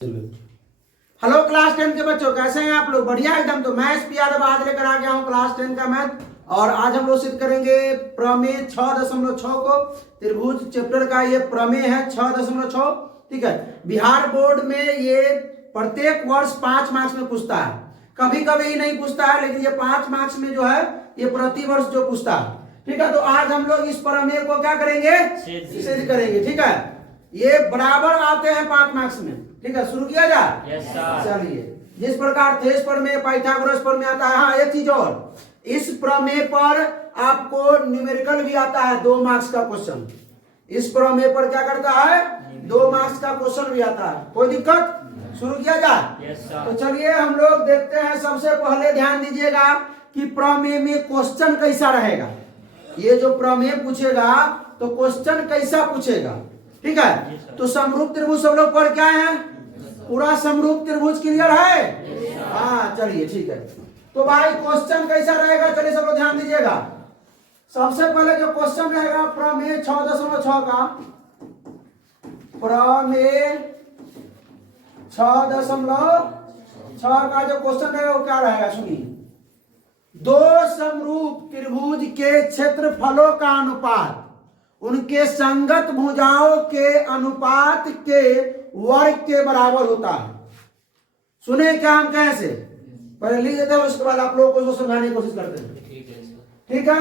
Hello class 10 के बच्चों, कैसे हैं आप लोग? बढ़िया एकदम। तो मैं एसपी यादव आज लेकर आ गया हूं क्लास 10 का मैथ। और आज हम लोग सिद्ध करेंगे प्रमेय 6.6 को। त्रिभुज चैप्टर का ये प्रमेय है 6.6। ठीक है। बिहार बोर्ड में ये प्रत्येक वर्ष 5 मार्क्स में पूछता है। कभी कभी ही नहीं पूछता है, लेकिन ये 5 मार्क्स में जो है ये प्रति वर्ष जो पूछता है। ठीक है। तो आज हम लोग इस प्रमेय को क्या करेंगे? सिद्ध करेंगे। ठीक है। ये बराबर आते हैं 5 मार्क्स में। ठीक है, शुरू किया जाए। चलिए, जिस प्रकार थेस प्रमेय, पाइथागोरस प्रमेय आता है। हाँ, एक चीज और, इस प्रमेय पर आपको न्यूमेरिकल भी आता है, 2 मार्क्स का क्वेश्चन। इस प्रमेय पर क्या करता है? 2 मार्क्स का क्वेश्चन भी आता है। कोई दिक्कत? शुरू किया जाए। तो चलिए हम लोग देखते हैं। सबसे पहले ध्यान दीजिएगा कि प्रमेय में क्वेश्चन कैसा रहेगा। ये जो प्रमेय पूछेगा तो क्वेश्चन कैसा पूछेगा। ठीक है। तो समरूप त्रिभुज सब लोग पढ़ क्या है? पूरा समरूप त्रिभुज क्लियर है? हाँ, चलिए ठीक है। तो भाई क्वेश्चन कैसा रहेगा, चलिए सब लोग ध्यान दीजिएगा। सबसे पहले जो क्वेश्चन रहेगा प्रमेय 6.6 का, प्रमेय 6.6 का जो क्वेश्चन रहेगा वो क्या रहेगा, सुनिए। 2 समरूप त्रिभुज के क्षेत्रफलों का अनुपात उनके संगत भुजाओं के अनुपात के वर्ग के बराबर होता है। सुने क्या हम कैसे? पहले लिख देते हैं, उसके बाद आप लोगों को समझाने की कोशिश करते हैं। ठीक है।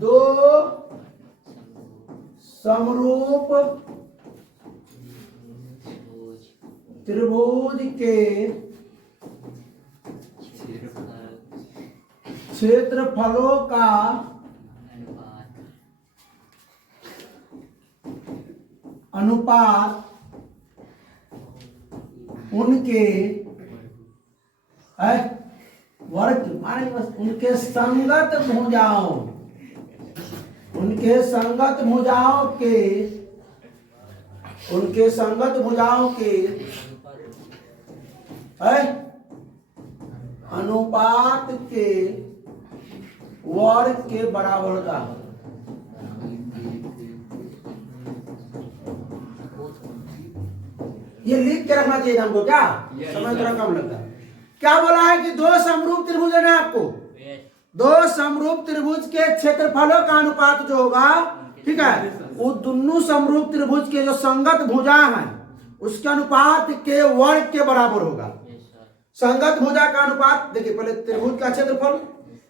2 समरूप त्रिभुज के क्षेत्रफलों का अनुपात उनके वर्ग माने बस उनके संगत भुजाओं के अनुपात के वर्ग के बराबर होता है। ये लिख के रखना चाहिए हमको, क्या समय थोड़ा कम लगता है। क्या बोला है कि 2 समरूप त्रिभुज है ना आपको। 2 समरूप त्रिभुज के क्षेत्रफलों का अनुपात जो होगा, ठीक है, वो दोनों समरूप त्रिभुज के जो संगत भुजा हैं उसके अनुपात के वर्ग के बराबर होगा। संगत भुजा का अनुपात देखिए, पहले त्रिभुज का क्षेत्रफल,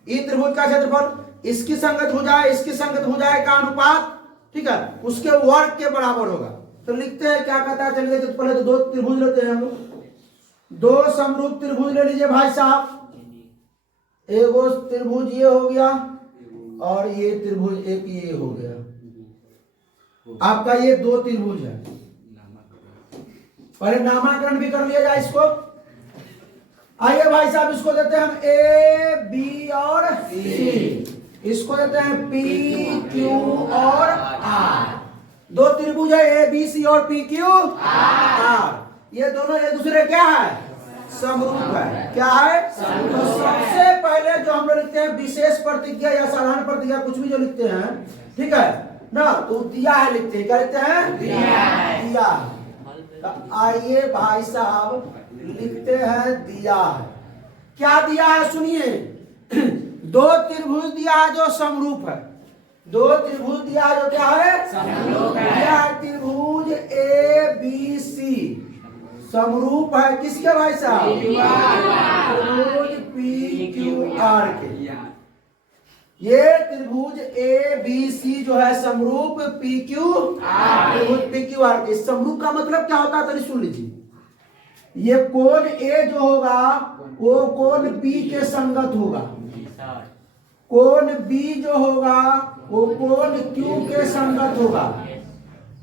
ये त्रिभुज का क्षेत्रफल, इसकी संगत भुजा, इसकी संगत भुजा का अनुपात, ठीक है, उसके वर्ग के बराबर होगा। तो लिखते हैं क्या कहता है, चलिए। तो पहले तो 2 त्रिभुज लेते हैं हम लोग। 2 समरूप त्रिभुज ले लीजिए भाई साहब। एगो त्रिभुज ये हो गया और ये त्रिभुज एक ये हो गया। आपका ये 2 त्रिभुज है। पहले नामकरण भी कर लिया जाए इसको। आइए भाई साहब, इसको देते हैं हम ए, बी और सी। इसको देते हैं पी, क्यू और आर। 2 त्रिभुज है, ए बी सी और पी क्यू आर। ये दोनों एक दूसरे क्या है? समरूप है। क्या है? तो सबसे पहले जो हम लोग लिखते हैं विशेष प्रतिज्ञा या साधारण प्रतिज्ञा, कुछ भी जो लिखते हैं, ठीक है ना, तो दिया है लिखते हैं। क्या लिखते हैं? दिया। तो आइए भाई साहब लिखते हैं दिया है। क्या दिया है सुनिए। 2 त्रिभुज दिया है जो समरूप है। 2 त्रिभुज दिया है जो क्या है? समरूप है। यह त्रिभुज ए बी सी समरूप है किसके भाई साहब? त्रिभुज पी क्यू आर के। ये त्रिभुज ए बी सी जो है समरूप पी क्यू आर, त्रिभुज पी क्यू आर के। समरूप का मतलब क्या होता है, तो सुन लीजिए। ये कोण ए जो होगा वो कोण बी के संगत होगा। कोण बी जो होगा वो कोण क्यू के संगत होगा।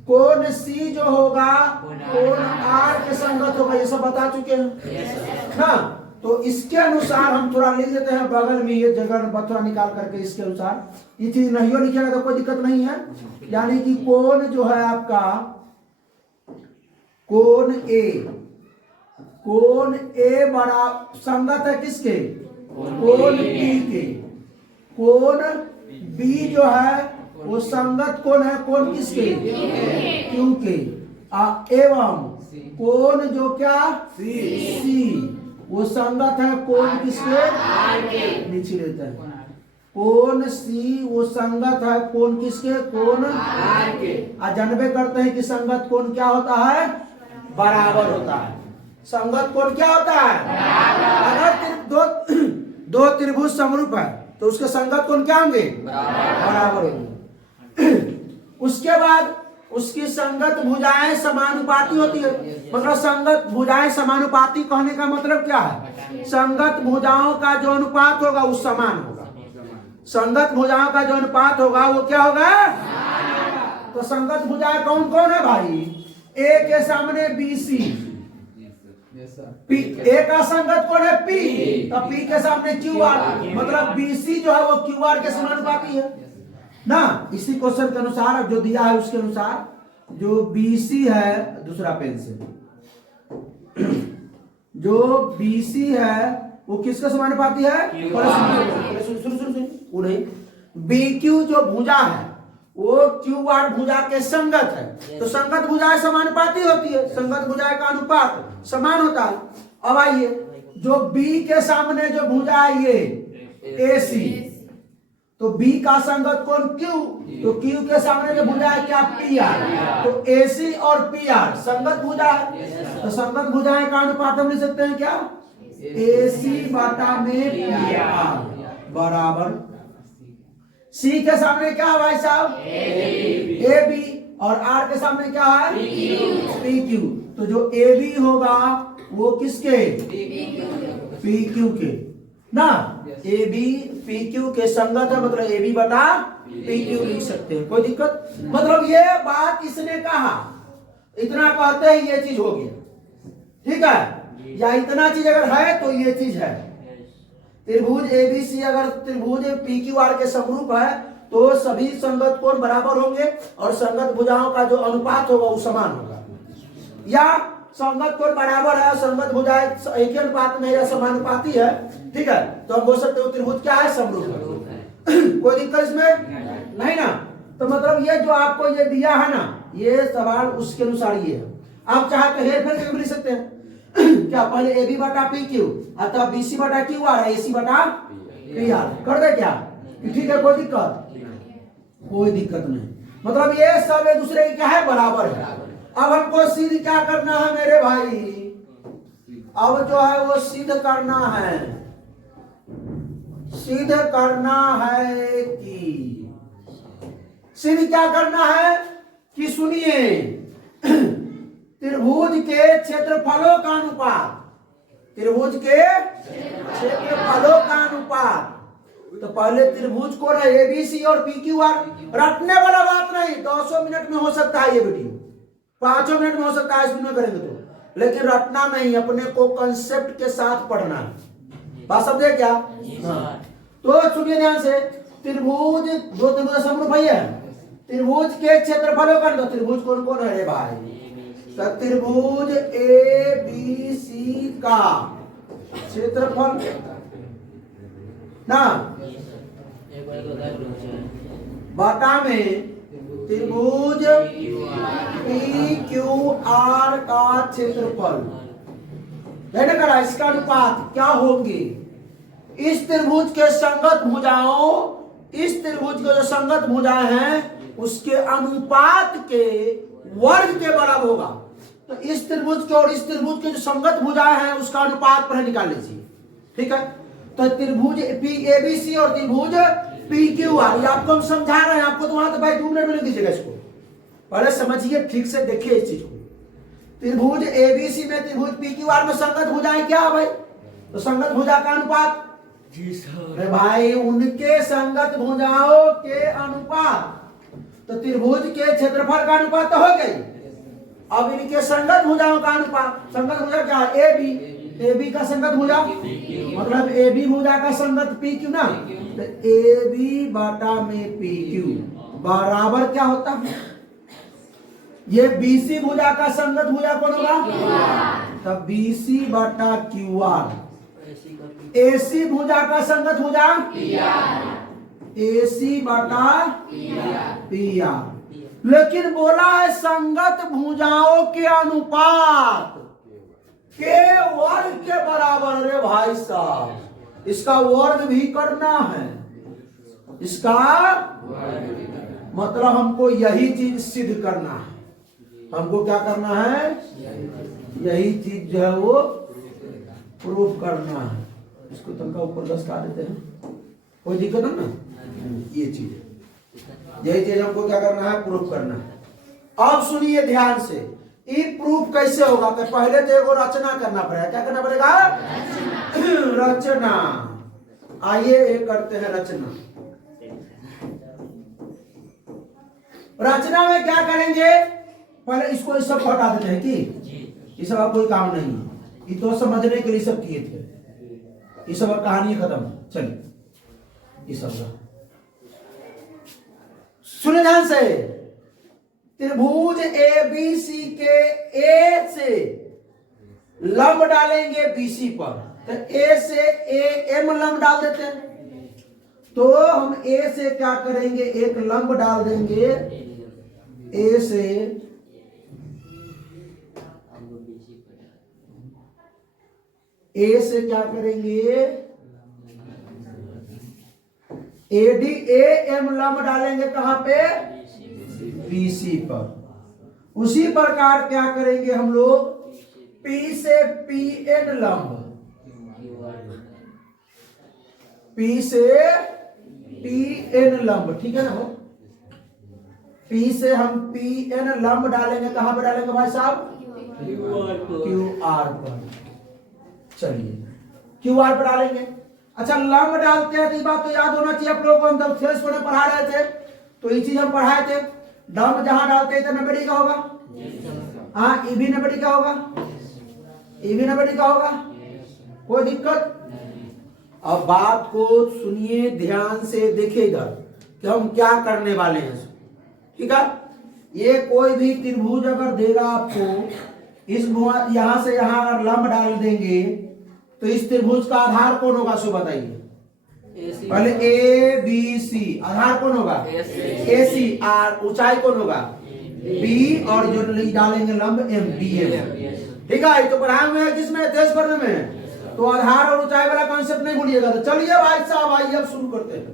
कोण सी जो होगा कोण आर के संगत होगा। ये सब बता चुके हैं ना। तो इसके अनुसार हम थोड़ा लिख देते हैं बगल में, ये जगह थोड़ा निकाल करके इसके अनुसार। ये चीज नहीं हो लिखेगा तो कोई दिक्कत नहीं है। यानी कि कोण जो है आपका कोण ए बड़ा संगत है किसके? कोण बी के। कोण बी जो है वो संगत कोण है, कोण किसके? क्यू के। एवं कोण जो क्या सी वो संगत है कोण किसके नीचे लेते हैं कोण सी वो संगत है कोण किसके कोण जानबे करते हैं कि संगत कोण क्या होता है बराबर होता है संगत कोण क्या होता है अगर दो त्रिभुज समरूप है तो उसके संगत कोण क्या होंगे बराबर होंगे उसके बाद उसकी संगत भुजाएं समानुपाती होती है मतलब संगत भुजाएं समानुपाती कहने का मतलब क्या है संगत भुजाओं का जो अनुपात होगा वो समान होगा संगत भुजाओं का जो अनुपात होगा वो क्या होगा तो संगत भुजाएं कौन कौन है भाई ए के सामने बी सी ए का संगत कौन है पी तो पी के सामने क्यू आर मतलब बी सी जो है वो क्यू आर के समानुपाती है ना इसी क्वेश्चन के अनुसार जो दिया है उसके अनुसार जो BC है दूसरा पेन से जो BC है वो किसके समानुपाती है वो नहीं BQ जो भुजा है वो QR भुजा के संगत है तो संगत भुजाएं समानुपाती होती है संगत भुजाएं का अनुपात समान होता है अब आइए जो B के सामने जो भुजा है ये AC तो B का संगत कौन Q तो Q के सामने जो भुजा है क्या PR तो AC और PR संगत भुजा है तो संगत भुजाएं का अनुपात हम लिख सकते हैं क्या AC बटा में PR बराबर C के सामने क्या है भाई साहब AB और R के सामने क्या है PQ तो जो AB होगा वो किसके PQ के ना AB PQ के संगत है मतलब AB बटा PQ लिख सकते हैं कोई दिक्कत मतलब ये बात इसने कहा इतना कहते हैं ये चीज होगी ठीक है या इतना चीज अगर है तो ये चीज है त्रिभुज ABC अगर त्रिभुज PQR के समरूप है तो सभी संगत कोण बराबर होंगे और संगत भुजाओं का जो अनुपात होगा वो समान होगा या संगत कोण बराबर है संगत भुजाएं एक ही अनुपात में या समानुपाती है ठीक है तो हम बोल सकते हो त्रिभुज क्या है समरूप है कोई दिक्कत इसमें नहीं ना तो मतलब ये जो आपको ये दिया है ना ये सवाल उसके अनुसार ये है आप चाहे तो हेर फेर करके लिख सकते हैं क्या पहले AB बटा PQ अथवा BC बटा QR AC बटा PR कर दे क्या ठीक है कोई दिक्कत नहीं मतलब ये सब एक दूसरे की क्या है बराबर है अब हमको सिद्ध क्या करना है मेरे भाई अब जो है वो सिद्ध करना है कि सिद्ध क्या करना है कि सुनिए त्रिभुज के क्षेत्रफलों का अनुपात त्रिभुज के क्षेत्रफलों का अनुपात तो पहले त्रिभुज को रहे ABC और PQR रटने वाला बात नहीं 200 मिनट में हो सकता है ये वीडियो 5 मिनट में हो सकता है इसमें करेंगे तो लेकिन रटना नहीं अपने को कंसेप्ट के साथ पढ़ना है बात समझे क्या हाँ। तो सुनिए ध्यान से त्रिभुज दो त्रिभुज समरूप भैया त्रिभुज के क्षेत्रफलों का तो त्रिभुज कौन कौन है भाई तो त्रिभुज ABC का क्षेत्रफल ना बटा में त्रिभुज PQR का क्षेत्रफल मैंने कहा इसका अनुपात क्या होंगे इस त्रिभुज के संगत भुजाओं इस त्रिभुज के जो संगत भुजाएं हैं उसके अनुपात के वर्ग के बराबर होगा तो इस त्रिभुज के और इस त्रिभुज के जो संगत भुजाएं हैं उसका अनुपात पहले निकाल लीजिए ठीक है तो त्रिभुज ABC और त्रिभुज PQR ये आपको हम समझा रहे हैं आपको तो वहां तो भाई 2 मिनट में लिख दीजिएगा इसको पहले समझिए ठीक से देखिए इस चीज को त्रिभुज ABC में त्रिभुज PQR में संगत भुजाएं क्या है भाई तो संगत भुजा का अनुपात जी सर भाई उनके संगत भुजाओं के अनुपात तो त्रिभुज के क्षेत्रफल का अनुपात तो हो गई अब इनके संगत भुजाओं का अनुपात संगत भुजा क्या है AB का संगत भुजा मतलब AB भुजा का संगत PQ ना तो AB बटा में PQ बराबर क्या होता है ये BC भुजा का संगत भुजा कौन होगा तब BC बटा QR AC भुजा का संगत भुजा AC बटा PR लेकिन बोला है संगत भुजाओं के अनुपात के वर्ग के बराबर। रे भाई साहब, इसका वर्ग भी करना है, इसका मतलब हमको यही चीज सिद्ध करना है। हमको क्या करना है? यही चीज जो है वो प्रूफ करना है। इसको तनका ऊपर घसका देते हैं, कोई दिक्कत है ना। ये चीज, यही चीज हमको क्या करना है? प्रूफ करना है। अब सुनिए ध्यान से, ये प्रूफ कैसे होगा? तो पहले तो एगो रचना करना पड़ेगा। क्या करना पड़ेगा? रचना। आइए ये करते हैं रचना। रचना में क्या करेंगे? पहले इसको इस सब हटा देते हैं कि ये सब अब कोई काम नहीं है, ये तो समझने के लिए सब किए थे, ये सब अब कहानी खत्म। चलिए ये सब सुने ध्यान से। त्रिभुज ए बी सी के ए से लंब डालेंगे बीसी पर, तो ए से ए एम लंब डाल देते हैं। तो हम ए से क्या करेंगे? एक लंब डाल देंगे ए से, ए से क्या करेंगे? एडी ए एम लंब डालेंगे कहां पे? बीसी पर। उसी प्रकार क्या करेंगे हम लोग? पी से पी एन लंब, पी से पी एन लंब, ठीक है ना हो? पी से हम पी एन लंब डालेंगे कहां पे डालेंगे भाई साहब? क्यू आर पर। चलिए क्यू आर पर डालेंगे। अच्छा, लंब डालते हैं तो ये बात तो याद होना चाहिए आप लोगों को, हम जब थ्रेस में पढ़ा रहे थे तो ये चीज हम पढ़ाए थे। लंब जहां डालते हैं तो 90 का होगा, हाँ ये भी 90 का होगा, ये भी 90 का होगा, कोई दिक्कत? अब बात को सुनिए ध्यान से, देखिएगा कि हम क्या करने वाले हैं, ठीक है? ये कोई भी त्रिभुज अगर देगा आपको, इस यहां से यहां अगर लंब डाल देंगे तो इस त्रिभुज का आधार कौन होगा? सो बताइए पहले। ए बी सी आधार कौन होगा? ए सी। आर ऊंचाई कौन होगा? बी, और जो डालेंगे लंब एम, बी एम, ठीक है? तो पढ़ाए हुए हैं किसमें? तेज पढ़ने में। तो आधार और ऊंचाई वाला कॉन्सेप्ट नहीं भूलिएगा। तो चलिए भाई साहब, आइए अब शुरू करते हैं।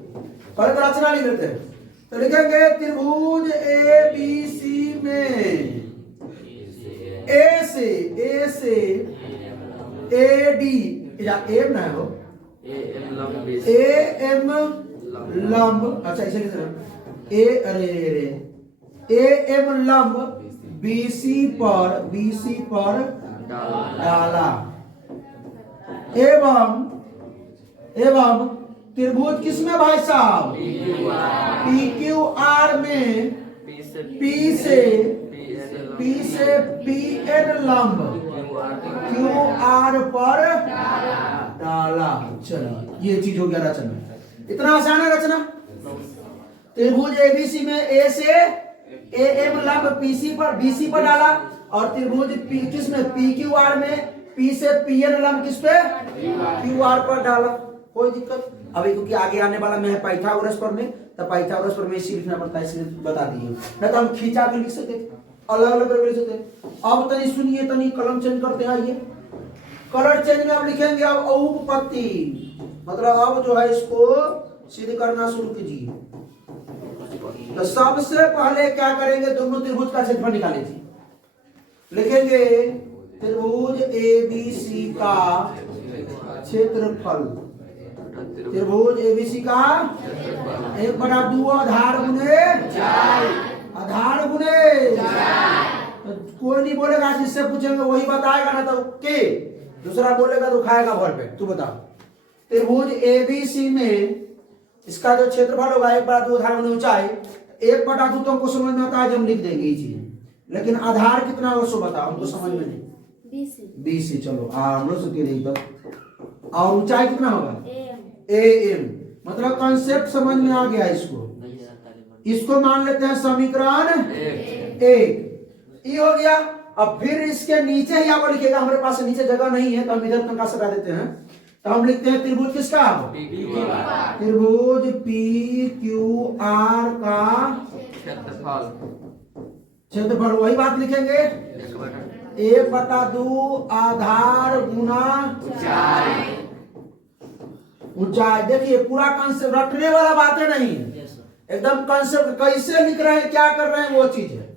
पहले तो रचना लिख लेते हैं। तो लिखेंगे त्रिभुज ए बी सी में ए से ए डी, एम ना हो, ए एम लंब, अच्छा इसे लिख रहे ए, अरे ए एम लंब बीसी पर डाला। एवं त्रिभुज किसमें भाई साहब? पी क्यू आर में पी से पी एन लंब क्यू आर पर डाला। चलिए ये चीज हो गया रचना। इतना आसान है रचना। त्रिभुज एबीसी में ए से ए एम लंब पीसी पर बीसी पर डाला, और त्रिभुज पी किस में? पी क्यू आर में पी से पी एन लंब किस पे? क्यू आर पर डाला। कोई दिक्कत? अभी क्योंकि आगे आने वाला मैं पाइथागोरस पर में, तब पाइथागोरस पर में इसी लिखना पड़ता है, इसलिए बता दिए। नहीं तो हम खींचा के लिख सकते, अलग अलग करके लिख सकते। अब तनी सुनिए, तनी कलम चेंज करते हैं। आइए कलर चेंज में आप लिखेंगे अब औपपत्ति, मतलब अब जो है इसको सिद्ध करना शुरू कीजिए। तो सबसे पहले क्या करेंगे? दोनों त्रिभुज का क्षेत्रफल निकालेंगे। लिखेंगे त्रिभुज ए बी सी का क्षेत्रफल, त्रिभुज एबीसी का 1/2 आधार गुने आधार गुने। तो कोई नहीं बोलेगा, जिससे पूछेंगे वही बताएगा ना, तो के दूसरा बोलेगा तो खाएगा भर पे। तू बता। त्रिभुज एबीसी में इसका जो क्षेत्रफल होगा 1/2 आधार गुने ऊंचाई, 1/2 तो हमको समझ में आता है, हम लिख देंगे ये चीज। लेकिन आधार कितना हो सो बता, हमको समझ में नहीं। बीसी। चलो हम लोग से एकदम। और ऊंचाई कितना होगा? A M. मतलब कॉन्सेप्ट समझ में आ गया। इसको मान लेते हैं समीकरण एक। ये हो गया। अब फिर इसके नीचे ही आप लिखिएगा, हमारे पास नीचे जगह नहीं है तो हम इधर तनका सटा देते हैं। तो हम लिखते हैं त्रिभुज किसका? त्रिभुज पी क्यू आर का क्षेत्रफल वही बात लिखेंगे, 1/2 आधार गुना ऊंचाई। देखिए पूरा कंसेप्ट रटने वाला बात है नहीं, एकदम कंसेप्ट कैसे लिख रहे हैं, क्या कर रहे हैं वो चीज है।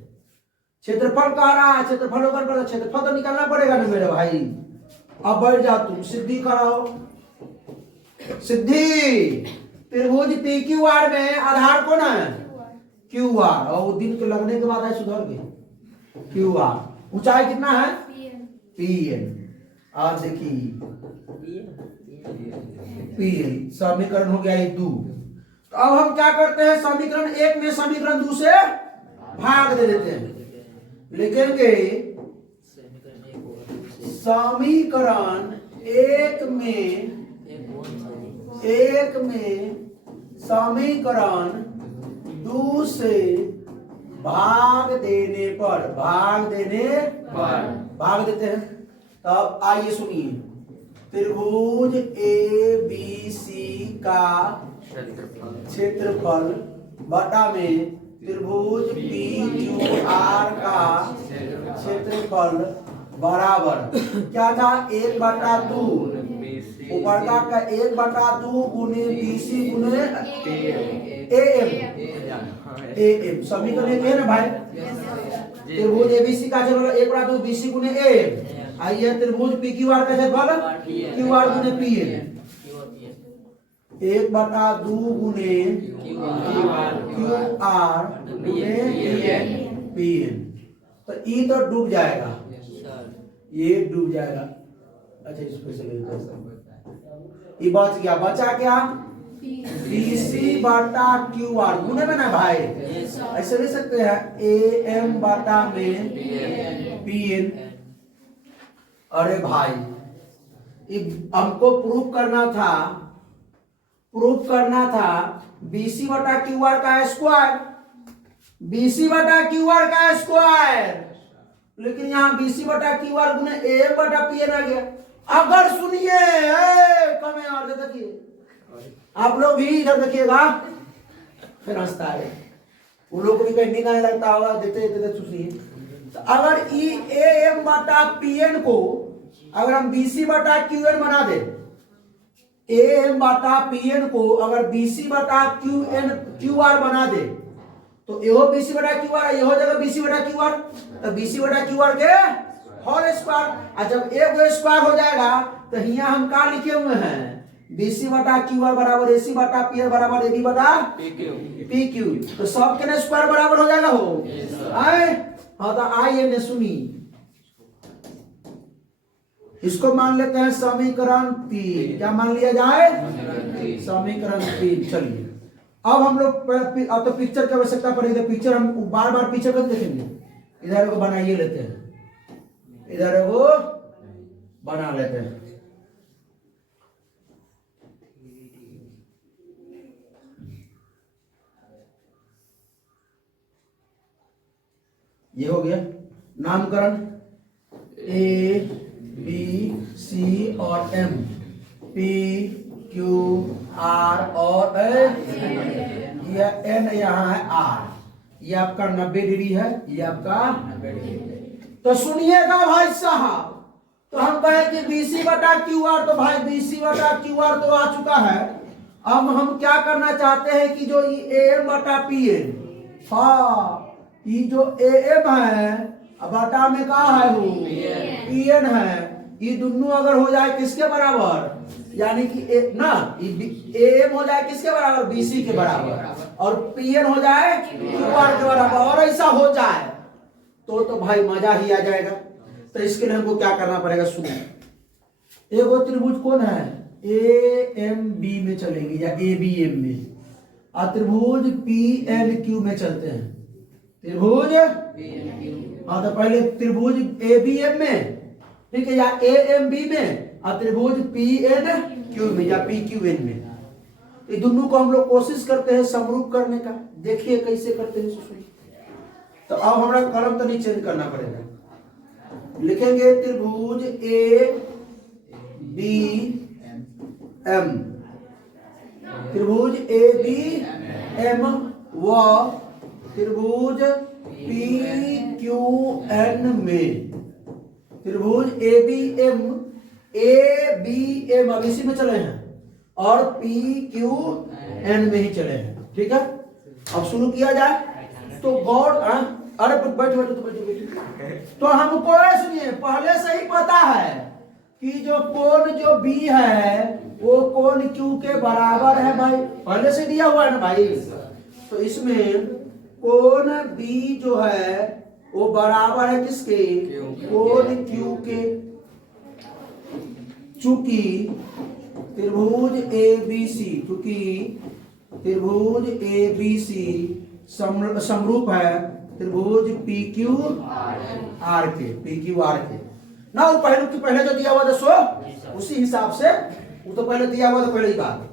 क्षेत्रफल कह रहा है, क्षेत्रफल होकर पड़ा, क्षेत्रफल तो निकालना पड़ेगा ना मेरे भाई। अब बैठ जाओ तुम, सिद्धि कराओ। सिद्धि त्रिभुज पी क्यू आर में आधार कौन है? Q R. और वो दिन के लगने के बाद है सुधर गए क्यू आर। ऊंचाई कितना है? P N. और देखिए पी एन समीकरण हो गया ये 2। तो अब हम क्या करते हैं, समीकरण 1 में समीकरण 2 से भाग दे देते हैं। लिखेंगे समीकरण 1 में समीकरण 2 से भाग देने पर भाग देते हैं। तब आइए सुनिए, त्रिभुज ए बी सी का क्षेत्रफल बटा में त्रिभुज पी क्यू आर का क्षेत्रफल बराबर क्या था? 1/2 ऊपर का 1/2 गुने बीसी गुने एम। समीकरण एक है ना भाई। त्रिभुज एबीसी का क्षेत्रफल 1/2 बीसी गुने एम। आइए त्रिभुज पी क्यू आर का क्षेत्रफल क्यू आर गुने पी एम। 1/2 गुने क्यू आर गुने पी एन। तो ई तो डूब जाएगा, ये डूब जाएगा। अच्छा इसको से लेते हैं, ये बच गया। बचा क्या? बीसी बटा क्यू आर गुने में ना भाई, ऐसे ले सकते हैं ए एम बटा में पी एन। अरे भाई हमको प्रूफ करना था बीसी बटा क्यू आर का स्क्वायर, बीसी बटा क्यू आर का स्क्वायर। लेकिन यहाँ बीसी बटा क्यू आर गुने ए बटा पी एन आ गया। अगर सुनिए कम यार देखिए, आप लोग भी इधर देखिएगा, फिर हंसता है। उन लोग को भी कहीं नहीं लगता होगा, देते सुनिए। तो अगर ई ए एम बटा पी एन को अगर हम बीसी बटा क्यू एन बना दे, ए एम बटा पी एन को अगर बीसी बटा क्यू आर बना दे, तो यहो बीसी बटा क्यू आर, यहो जगह बीसी बटा क्यू आर, तो बीसी बटा क्यू आर के होल स्क्वायर। और जब एक स्क्वायर हो जाएगा तो यहाँ हम क्या लिखे हुए हैं, बीसी बटा क्यू आर बराबर एसी बटा पी आर बराबर एबी बटा पी क्यू। तो सब के स्क्वायर बराबर हो जाएगा हो आए। हाँ तो आइए ने सुनी, इसको मान लेते हैं समीकरण 3। क्या मान लिया जाए? समीकरण 3। चलिए अब हम लोग अब तो पिक्चर की आवश्यकता पड़ेगी, तो पिक्चर हम बार बार पीछे कर देखेंगे। इधर को बनाइए लेते हैं, इधर वो बना लेते हैं। ये हो गया नामकरण ए बी सी और एम, पी क्यू आर और ये एन यहाँ है आर। ये आपका 90 डिग्री है, ये आपका 90 डिग्री। तो सुनिएगा भाई साहब, तो हम कहें कि बीसी बटा क्यू आर, तो भाई बीसी बटा क्यू आर तो आ चुका है। अब हम क्या करना चाहते हैं कि जो ए एम बटा पी एन, हाँ ये जो ए एम है बटा में कहा है वो पी एन है, ये दोनों अगर हो जाए किसके बराबर, यानी कि ए एम हो जाए किसके बराबर, बीसी के बराबर, और पी एन हो जाए क्यू आर के बराबर, और ऐसा हो जाए तो भाई मजा ही आ जाएगा। तो इसके लिए हमको क्या करना पड़ेगा, सुनो। एक वो त्रिभुज कौन है, ए एम बी में चलेंगे या ए बी एम में, और त्रिभुज पी एन क्यू में चलते हैं। त्रिभुज हाँ तो पहले त्रिभुज ए बी एम में, ठीक है, या ए एम बी में, और त्रिभुज पी एन क्यू में या पी क्यू एन में। ये दोनों को हम लोग कोशिश करते हैं समरूप करने का। देखिए कैसे करते हैं सुनिए। तो अब हमारा कलम तो नहीं चेंज करना पड़ेगा। लिखेंगे त्रिभुज ए बी एम, त्रिभुज ए बी एम व त्रिभुज पी क्यू एन में त्रिभुज ए बी एम अब इसी में चले हैं और पी क्यू एन में ही चले हैं। ठीक है, अब शुरू किया जाए तो गौर अरे बैठो तो हमको सुनिए पहले से ही पता है कि जो कोण जो बी है वो कोण क्यू के बराबर है भाई, पहले से दिया हुआ है ना भाई। तो इसमें कोण बी जो है वो बराबर है किसके, कोण क्यू के। चूंकि त्रिभुज ABC चूंकि त्रिभुज ABC समरूप है त्रिभुज PQR के ना, वो पहले जो दिया हुआ था सो उसी हिसाब से वो तो पहले दिया हुआ था, पहले ही बात।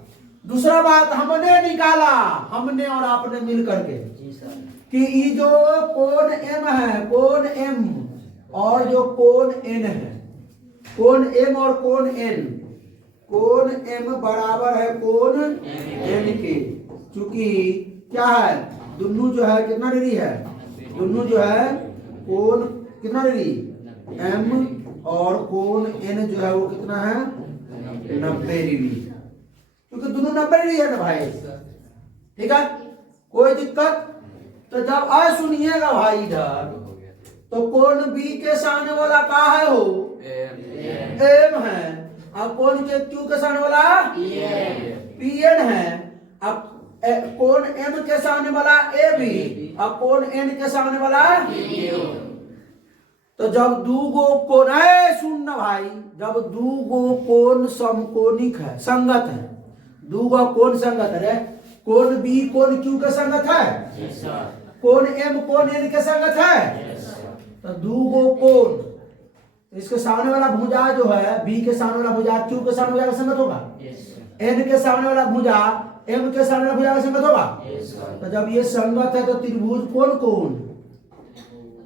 दूसरा बात हमने निकाला, हमने और आपने मिल करके कि ये जो कोण M है, कोण M और जो कोण N है, कोण M और कोण N, कोण M बराबर है कोण N के। चूंकि क्या है, दोनों जो है कितना डिग्री है, दोनों जो है कोण कितना डिग्री M और कोण N जो है वो कितना है 90 डिग्री, क्योंकि दोनों 90 डिग्री है ना भाई। ठीक है, कोई दिक्कत। तो जब आ सुनिएगा भाई इधर तो कोण B के सामने वाला का है हो M है, अब कोण के Q के सामने वाला PN है, अब कोण M के सामने वाला AB, अब कोण N के सामने वाला तो जब दूगो कोण है, सुनना भाई, जब दूगो कोण समकोणिक है, संगत है, दूगो कोण संगत है, कोण B कोण Q के संगत है, कोण M कोण N के संगत है, तो दूगो कोण, इसके सामने वाला भुजा जो है B के सामने वाला भुजा Q के सामने वाला संगत होगा, N के सामने वाला भुजा M के सामने वाला भुजा का संगत होगा। तो जब ये संगत है तो त्रिभुज कौन कौन,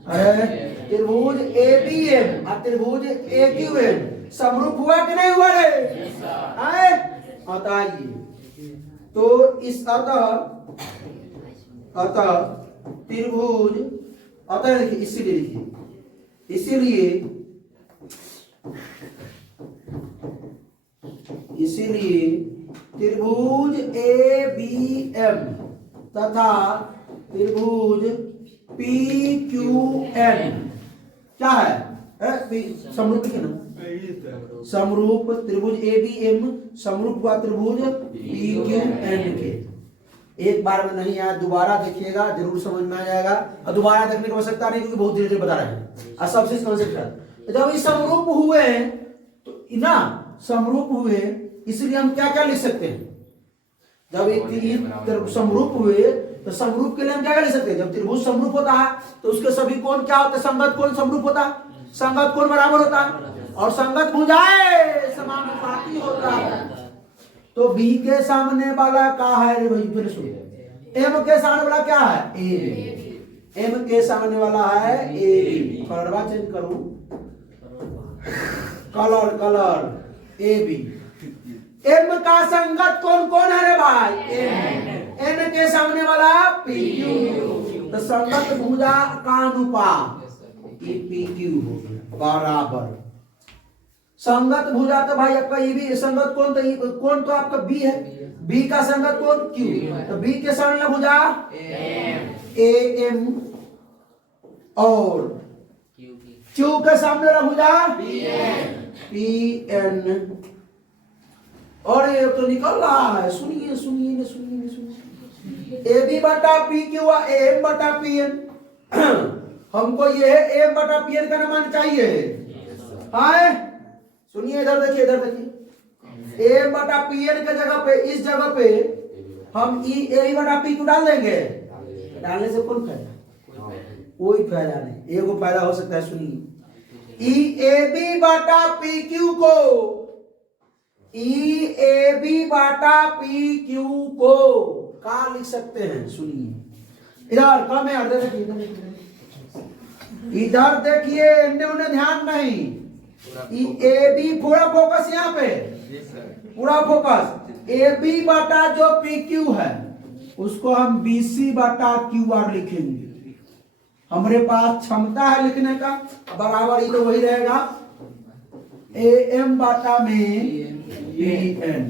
अरे त्रिभुज ABM और त्रिभुज AQM समरूप हुआ कि नहीं हुआ रे, बताइए। तो इस अतः त्रिभुज अतः लिखिए, इसीलिए लिखिए, इसीलिए त्रिभुज ABM तथा त्रिभुज PQN क्या है, समरूप है ना, समरूप त्रिभुज ABM समरूप हुआ त्रिभुज PQN के। एक बार में नहीं आया, दोबारा देखिएगा जरूर समझ में आ जाएगा, और दोबारा देखने की आवश्यकता नहीं क्योंकि बहुत धीरे धीरे बता रहे हैं और सबसे कॉन्सेप्ट है। जब ये समरूप हुए तो ना समरूप हुए, इसलिए हम क्या क्या लिख सकते हैं, जब एक समरूप हुए तो समरूप के लिए हम क्या लिख सकते हैं, जब त्रिभुज समरूप होता है तो उसके सभी कोण क्या होते हैं, संगत कोण समरूप होता है, संगत कोण बराबर होता है और संगत भुजाएं समानुपाती होता है। तो B के सामने वाला क्या है रे भाई, फिर सुनो, M के सामने वाला क्या है AB, M के सामने वाला है AB, कलरवा चेंज करूं, कलर AB, M का संगत कौन कौन है रे भाई N के सामने वाला PQ, तो संगत भुजा का अनुपात PQ हो गया बराबर। संगत भुजा तो भाई आपका ये भी संगत कौन, तो कौन तो आपका B है, B का संगत कौन Q, तो B के सामने भुजा AM और Q के सामने वाला भुजा PN। और ये तो निकल रहा है, सुनिए सुनिए सुनिए सुनिए, AB बटा PQ AM बटा PN, हमको ये है AM बटा PN का मान चाहिए, है सुनिए इधर देखिए, इधर देखिए, AM बटा PN के जगह पे, इस जगह पे हम AB बटा PQ डाल देंगे, डालने से कौन फायदा, कोई फायदा नहीं, एगो फायदा हो सकता है। सुनिए AB बटा PQ को, AB बटा PQ को क्या लिख सकते हैं, सुनिए इधर कम है, इधर देखिए, उन्हें ध्यान नहीं, AB पूरा फोकस यहाँ पे, पूरा फोकस, AB बटा जो PQ है उसको हम BC बटा QR लिखेंगे, हमारे पास क्षमता है लिखने का, बराबर ही तो वही रहेगा ए एम बाटा में पी एन।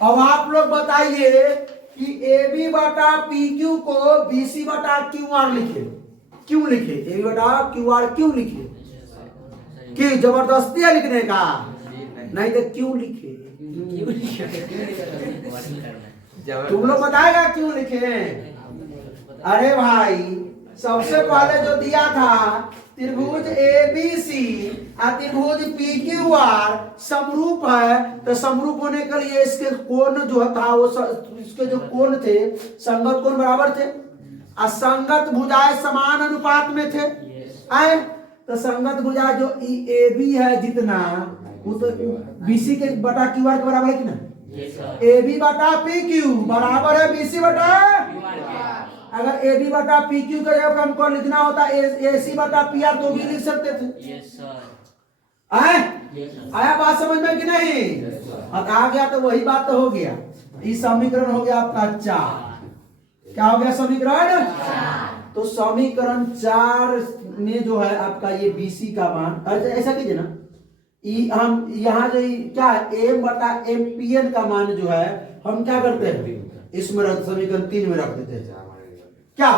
अब आप लोग बताइए कि ए बी बाटा पी क्यू को बी सी बाटा क्यू आर लिखे, क्यों लिखे? ए बी बाटा क्यू आर क्यों लिखे? कि जबरदस्ती है लिखने का? नहीं तो क्यों लिखे? तुम लोग बताएगा क्यों लिखे? अरे भाई सबसे पहले जो दिया था त्रिभुज ए बी सी और त्रिभुज पी क्यू आर समरूप है, तो समरूप होने के लिए इसके कोण जो था वो इसके जो कोण थे संगत कोण बराबर थे, असंगत भुजाएं समान अनुपात में थे। आए तो संगत भुजा जो ए बी है जितना वो तो बीसी के बटा क्यू आर के बराबर है कि ना? ए बी बटा पी क्यू बराबर है बीसी बटा। अगर ए बी बटा पी क्यू का जगह हमको लिखना होता ए सी बटा पी आर तो भी लिख सकते थे। आया बात समझ में कि नहीं? अब आ गया तो वही बात तो हो गया। इस समीकरण हो गया आपका 4। क्या हो गया समीकरण? तो समीकरण 4 में जो है आपका ये बीसी का मान, ऐसा कीजिए ना, हम यहाँ जो क्या एम बटा एम पी एन का मान जो है हम क्या करते हैं इसमें समीकरण 3 में रख देते हैं। क्या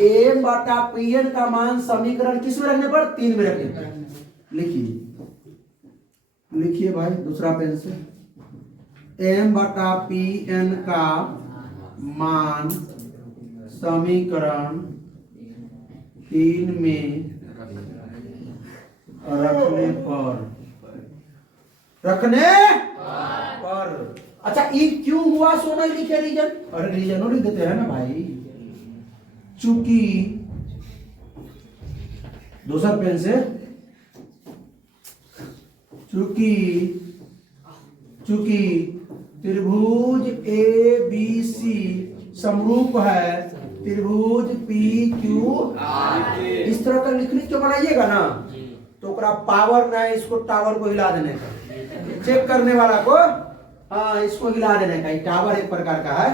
एम बटा पी एन का मान समीकरण किस में रखने पर? 3 में रखने पर। लिखिए लिखिए भाई दूसरा पेन से। एम बटा पी एन का मान समीकरण 3 में रखने पर। अच्छा ई क्यों हुआ सो नहीं लिखे रीजन? अरे रीजन लिख देते हैं ना भाई, चूंकि दूसरा पेन से, चूंकि त्रिभुज ए बी सी समरूप है त्रिभुज पी क्यू आर। इस तरह का लिखने क्यों बनाइएगा ना तो पावर ना है, इसको टावर को हिला देने का, चेक करने वाला को हाँ इसको हिला देने का। टावर एक प्रकार का है,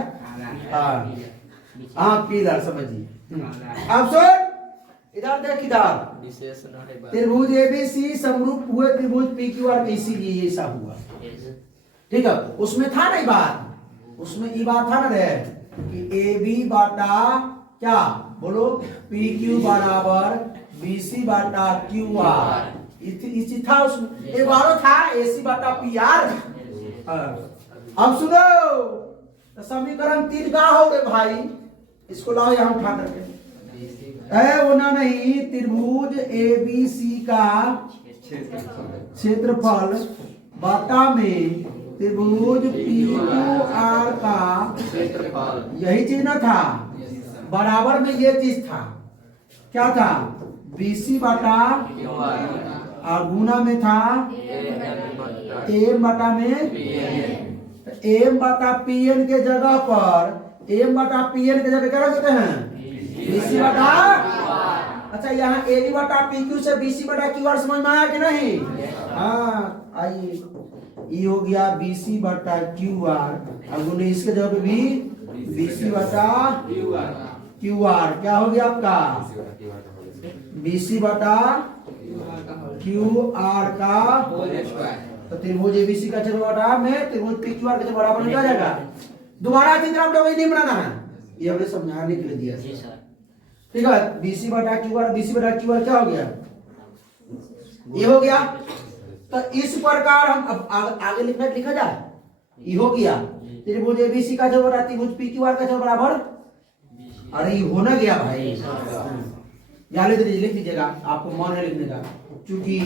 हाँ पिलर समझिए। अब सुन इधर देख, इधर त्रिभुज एबीसी समरूप हुए त्रिभुज पी क्यू आर, इसीलिए ऐसा हुआ। ठीक है, उसमें था नहीं बात, उसमें ये बात था ना रे कि ए बी बाटा क्या बोलो पी क्यू बराबर बी सी बाटा क्यू आर, इसी था उसमें। एक बारो था ए सी बाटा पी आर। अब सुनो तो समीकरण 3 का हो रे भाई, इसको लाओ यहाँ उठा करके। वो ना नहीं, त्रिभुज ए बी सी का क्षेत्रफल बाटा में त्रिभुज पी क्यू आर का क्षेत्रफल, यही चीज ना था, बराबर में ये चीज था। क्या था? बीसी बाटा और गुना में था एम बाटा में, एम बाटा पी एन के जगह पर एम बाटा पी एन के जगह क्या रख देते हैं? बीसी बाटा। अच्छा यहाँ ए बी बाटा पी क्यू से बीसी बाटा क्यू आर समझ में आया कि नहीं? हाँ आइए, ये हो गया बीसी बाटा क्यू आर और इसके जगह पे भी बीसी बाटा क्यू आर। क्या हो गया आपका? बीसी बाटा क्यू आर का। तो त्रिभुज एबीसी का क्षेत्रफल में त्रिभुज पी क्यू आर के बराबर हो जाएगा। दोबारा चित्र आप लोगों को नहीं बनाना है, ये हमने समझाने के लिए दिया। ठीक है, बीसी बटा क्यू आर, बीसी बटा क्यू आर क्या हो गया? ये हो गया। तो इस प्रकार हम अब आगे लिखा जाए, ये हो गया त्रिभुज एबीसी का जो बराबर त्रिभुज पी क्यू आर का जो बराबर। अरे ये होना गया भाई, यहाँ लिख दीजिएगा, आपको मन है लिखने का। क्योंकि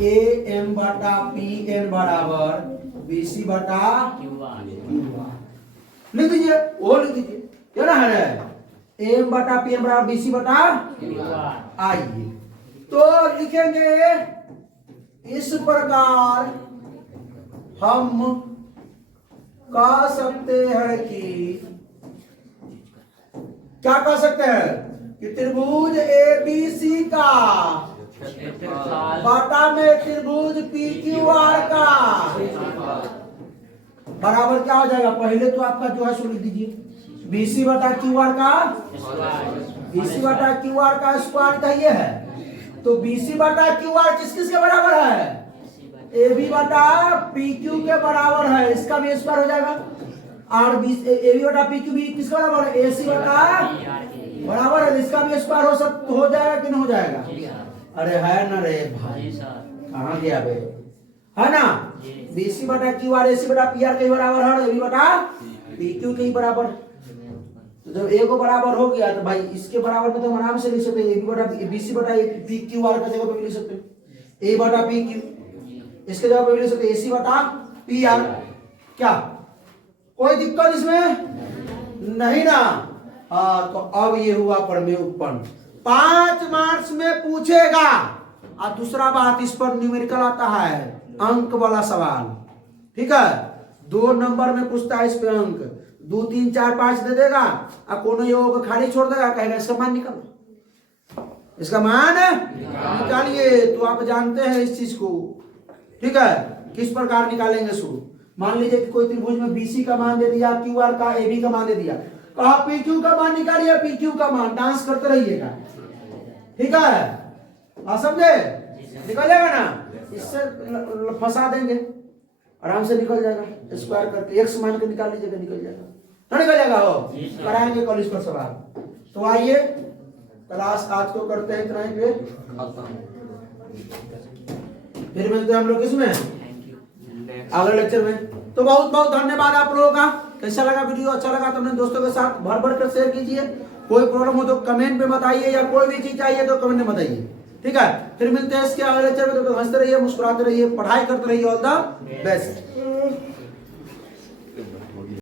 ए एम बटा पी एन बराबर बी सी बटा क्यू आर लिख दीजिए, वो लिख दीजिए, क्या ना है? एम बटा पी एन बराबर बी सी बटा क्यू आर। आइए तो लिखेंगे इस प्रकार, हम कह सकते हैं कि क्या कह सकते हैं कि त्रिभुज एबीसी का बाटा में त्रिभुज पी क्यू आर का बराबर क्या हो जाएगा? पहले तो आपका जो है सो लिख दीजिए BC बटा QR का BC बटा QR का स्क्वायर का ये है। तो BC बटा QR किस किस के बराबर है? AB बटा PQ के बराबर है, इसका भी स्क्वायर हो जाएगा। और AB बटा PQ भी किसके बराबर है? AC बटा बराबर है, इसका भी स्क्वायर हो जाएगा कि नहीं हो जाएगा? अरे है ना रे भाई, कहाँ गया बे? है ना? BC बटा QR AC बटा PR के बराबर है, AB बटा PQ के ही बराबर। तो जब A को बराबर हो गया तो भाई इसके बराबर में तो हम आराम से लिख सकते हैं, AB बटा BC बटा PQR की जगह पे लिख सकते हैं A बटा PQ, इसके जगह पे लिख सकते हैं AC बटा PR। क्या कोई दिक्कत इसमें नहीं ना? हाँ, तो अब ये हुआ प्रमेय उत्पन्न। 5 मार्क्स में पूछेगा। और दूसरा बात, इस पर न्यूमेरिकल आता है, अंक वाला सवाल, ठीक है। 2 नंबर में पूछता है इस पे अंक, 2 3 4 5 दे देगा और कोनो योग खाली छोड़ देगा, कहेगा इसका मान निकालो, इसका मान निकालिए। तो आप जानते हैं इस चीज को, ठीक है। किस प्रकार निकालेंगे शुरू? मान लीजिए कि कोई त्रिभुज में BC का मान दे दिया, QR का AB का मान दे दिया, कहा PQ का मान निकालिए, PQ का मान, डांस करते रहिएगा, ठीक है। समझे? निकलेगा ना? इससे फंसा देंगे, आराम से निकल जाएगा। स्क्वायर करके x मान के निकाल लीजिएगा, निकल जाएगा ना? निकल जाएगा हो, कराएंगे कल इस पर सवाल। तो आइए क्लास आज को करते हैं इतना ही पे, फिर मिलते हैं हम लोग इसमें अगले लेक्चर में। तो बहुत बहुत धन्यवाद आप लोगों का। कैसा लगा वीडियो? अच्छा लगा तो अपने दोस्तों के साथ भर भर कर शेयर कीजिए। कोई प्रॉब्लम हो तो कमेंट में बताइए, या कोई भी चीज चाहिए तो कमेंट में बताइए, ठीक है। फिर मिलते हैं इसके अगले लेक्चर में। तो हंसते रहिए, मुस्कुराते रहिए, पढ़ाई करते रहिए। All the best.